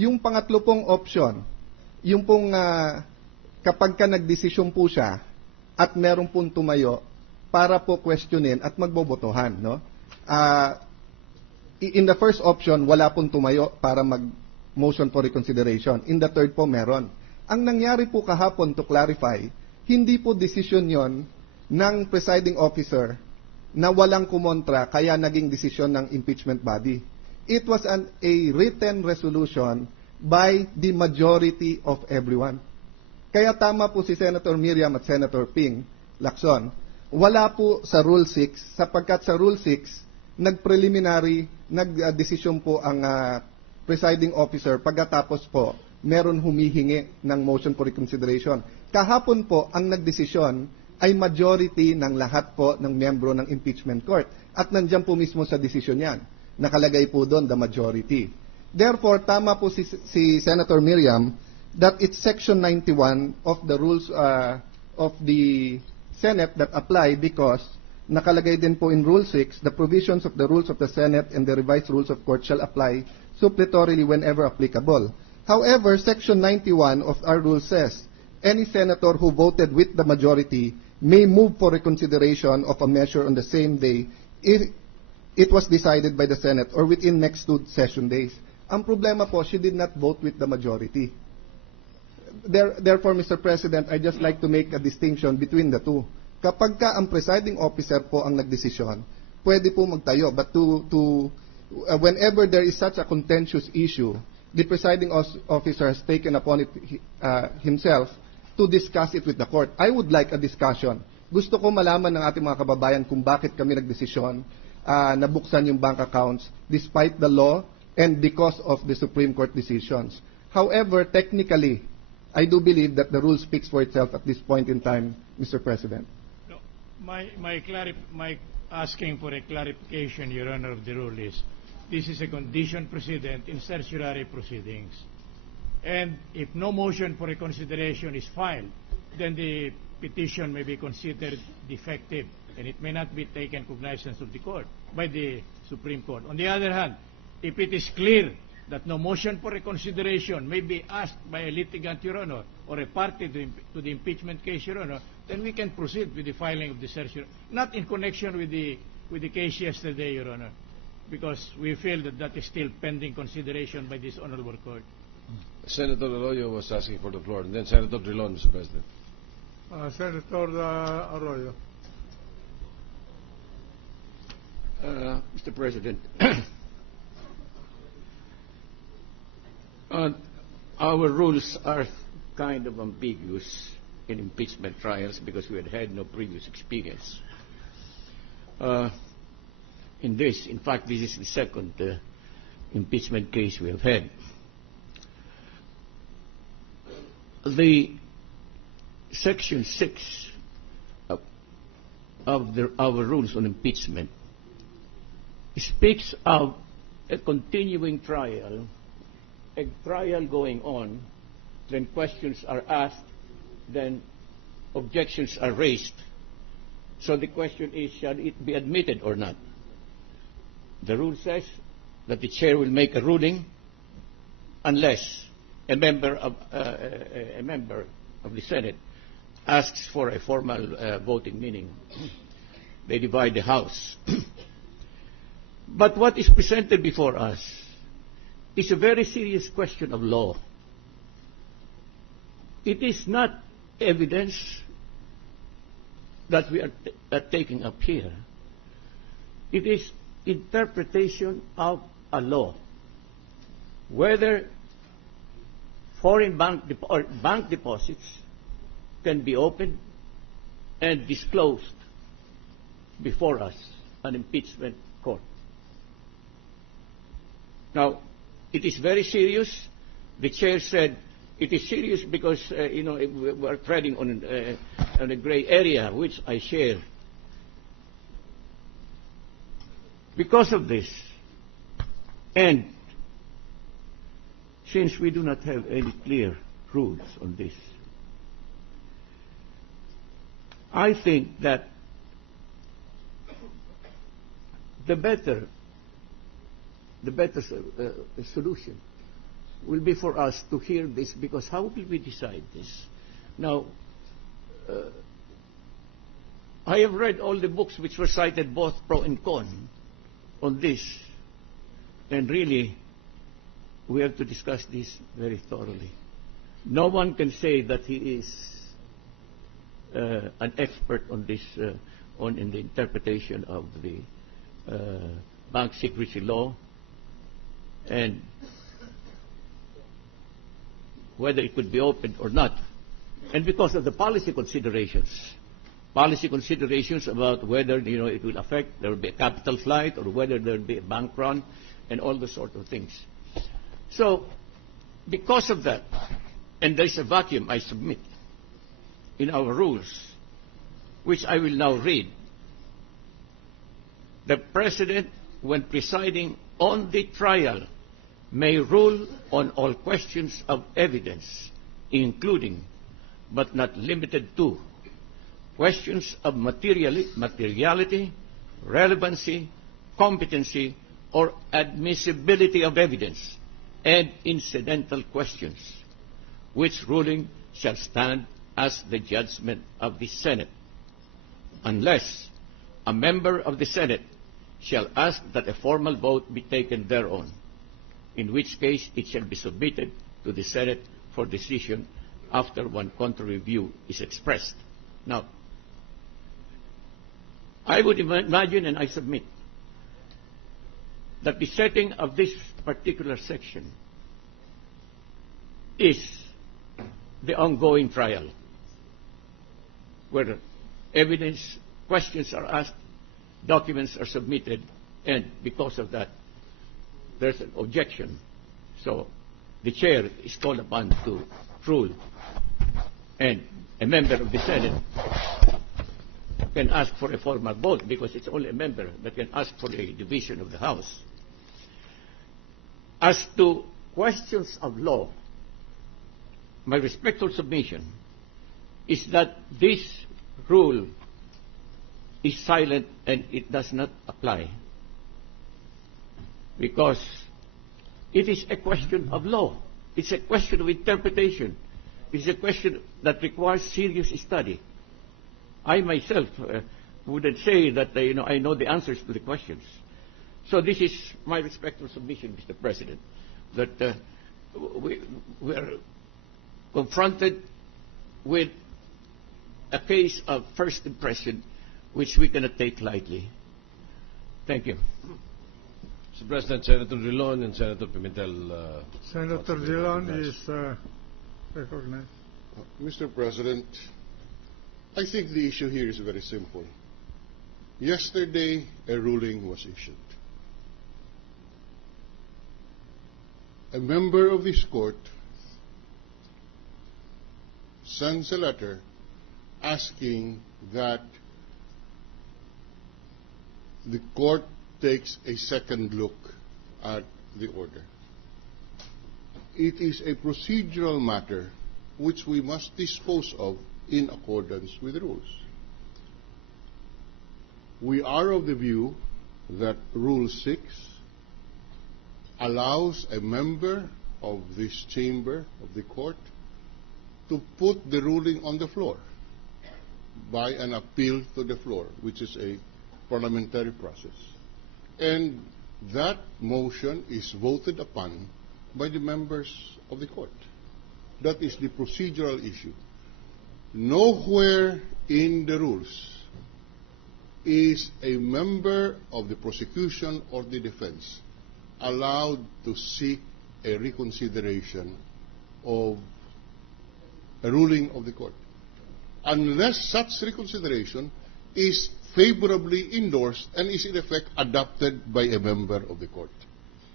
Yung pangatlo pong option, yung pong kapag ka nagdesisyon po siya at meron pong tumayo para po questionin at magbobotohan, no? In the first option, wala pong tumayo para mag-motion for reconsideration. In the third po, meron. Ang nangyari po kahapon, to clarify, hindi po desisyon yon ng presiding officer na walang kumontra kaya naging desisyon ng impeachment body. It was a written resolution by the majority of everyone. Kaya tama po si Senator Miriam at Senator Ping Lacson. Wala po sa Rule 6 sapagkat sa Rule 6 nagdesisyon po ang presiding officer pagkatapos po meron humihingi ng motion for reconsideration. Kahapon po ang nagdesisyon ay majority ng lahat po ng miyembro ng impeachment court at nandiyan po mismo sa desisyon yan. Nakalagay po doon the majority. Therefore, tama po si Senator Miriam that it's Section 91 of the rules of the Senate that apply because nakalagay din po in Rule 6, the provisions of the rules of the Senate and the revised rules of court shall apply suppletorily whenever applicable. However, Section 91 of our rule says, any senator who voted with the majority may move for reconsideration of a measure on the same day if it was decided by the Senate or within next 2 session days. Ang problema po, she did not vote with the majority. Therefore, Mr. President, I just like to make a distinction between the two. Kapag ka ang presiding officer po ang nagdesisyon, pwede po magtayo. But whenever there is such a contentious issue, the presiding officer has taken upon it himself to discuss it with the court. I would like a discussion. Gusto ko malaman ng ating mga kababayan kung bakit kami nagdesisyon na buksan yung bank accounts despite the law and because of the Supreme Court decisions. However, technically, I do believe that the rule speaks for itself at this point in time, Mr. President. No, my asking for a clarification, Your Honor, of the rule is, this is a condition precedent in certiorari proceedings. And if no motion for reconsideration is filed, then the petition may be considered defective, and it may not be taken cognizance of the court by the Supreme Court. On the other hand, if it is clear that no motion for reconsideration may be asked by a litigant, Your Honor, or a party to the impeachment case, Your Honor, then we can proceed with the filing of the certiorari, not in connection with the case yesterday, Your Honor, because we feel that that is still pending consideration by this honorable court. Senator Arroyo was asking for the floor, and then Senator Dilan, Mr. President. Senator Arroyo. Mr. President, our rules are kind of ambiguous in impeachment trials because we had no previous experience. In fact, this is the second impeachment case we have had. The Section 6 of our rules on impeachment speaks of a continuing trial, a trial going on, then questions are asked, then objections are raised. So the question is, shall it be admitted or not? The rule says that the chair will make a ruling unless a member of the Senate asks for a formal voting, meaning they divide the House. But what is presented before us is a very serious question of law. It is not evidence that we are taking up here. It is interpretation of a law. Whether foreign bank deposits can be opened and disclosed before us, an impeachment court. Now, it is very serious. The chair said it is serious because we are treading on a gray area, which I share. Because of this, and since we do not have any clear rules on this, I think that the better solution will be for us to hear this, because how will we decide this? Now, I have read all the books which were cited, both pro and con, on this, and really, we have to discuss this very thoroughly. No one can say that he is an expert on this, in the interpretation of the bank secrecy law, and whether it could be opened or not. And because of the policy considerations about whether it will affect, there will be a capital flight, or whether there will be a bank run, and all those sort of things. So, because of that, and there is a vacuum, I submit, in our rules, which I will now read. The President, when presiding on the trial, may rule on all questions of evidence, including, but not limited to, questions of materiality, relevancy, competency, or admissibility of evidence, and incidental questions, which ruling shall stand as the judgment of the Senate, unless a member of the Senate shall ask that a formal vote be taken thereon, in which case it shall be submitted to the Senate for decision after one contrary view is expressed. Now, I would imagine, and I submit, that the setting of this particular section is the ongoing trial, where evidence, questions are asked, documents are submitted, and because of that, there's an objection. So the chair is called upon to rule, and a member of the Senate can ask for a formal vote, because it's only a member that can ask for a division of the House. As to questions of law, my respectful submission is that this rule is silent and it does not apply, because it is a question of law. It's a question of interpretation. It's a question that requires serious study. I myself wouldn't say that I know the answers to the questions. So this is my respectful submission, Mr. President, that we are confronted with a case of first impression which we cannot take lightly. Thank you. Mr. President, Senator Dilan and Senator Pimentel. Senator Dilan is recognized. Mr. President, I think the issue here is very simple. Yesterday, a ruling was issued. A member of this court sends a letter asking that the court takes a second look at the order. It is a procedural matter which we must dispose of in accordance with the rules. We are of the view that Rule 6 allows a member of this chamber of the court to put the ruling on the floor by an appeal to the floor, which is a parliamentary process. And that motion is voted upon by the members of the court. That is the procedural issue. Nowhere in the rules is a member of the prosecution or the defense allowed to seek a reconsideration of a ruling of the court, unless such reconsideration is favorably endorsed and is in effect adopted by a member of the court.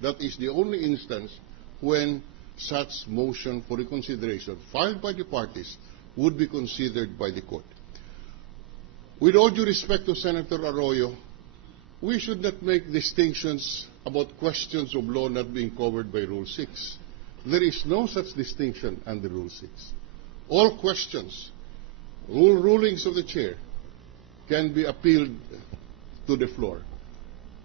That is the only instance when such motion for reconsideration filed by the parties would be considered by the court. With all due respect to Senator Arroyo, we should not make distinctions about questions of law not being covered by Rule 6. There is no such distinction under Rule 6. All questions, rulings of the chair, can be appealed to the floor.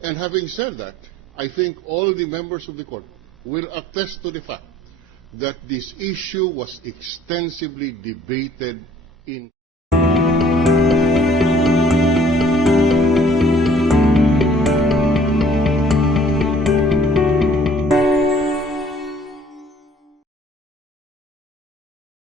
And having said that, I think all the members of the court will attest to the fact that this issue was extensively debated in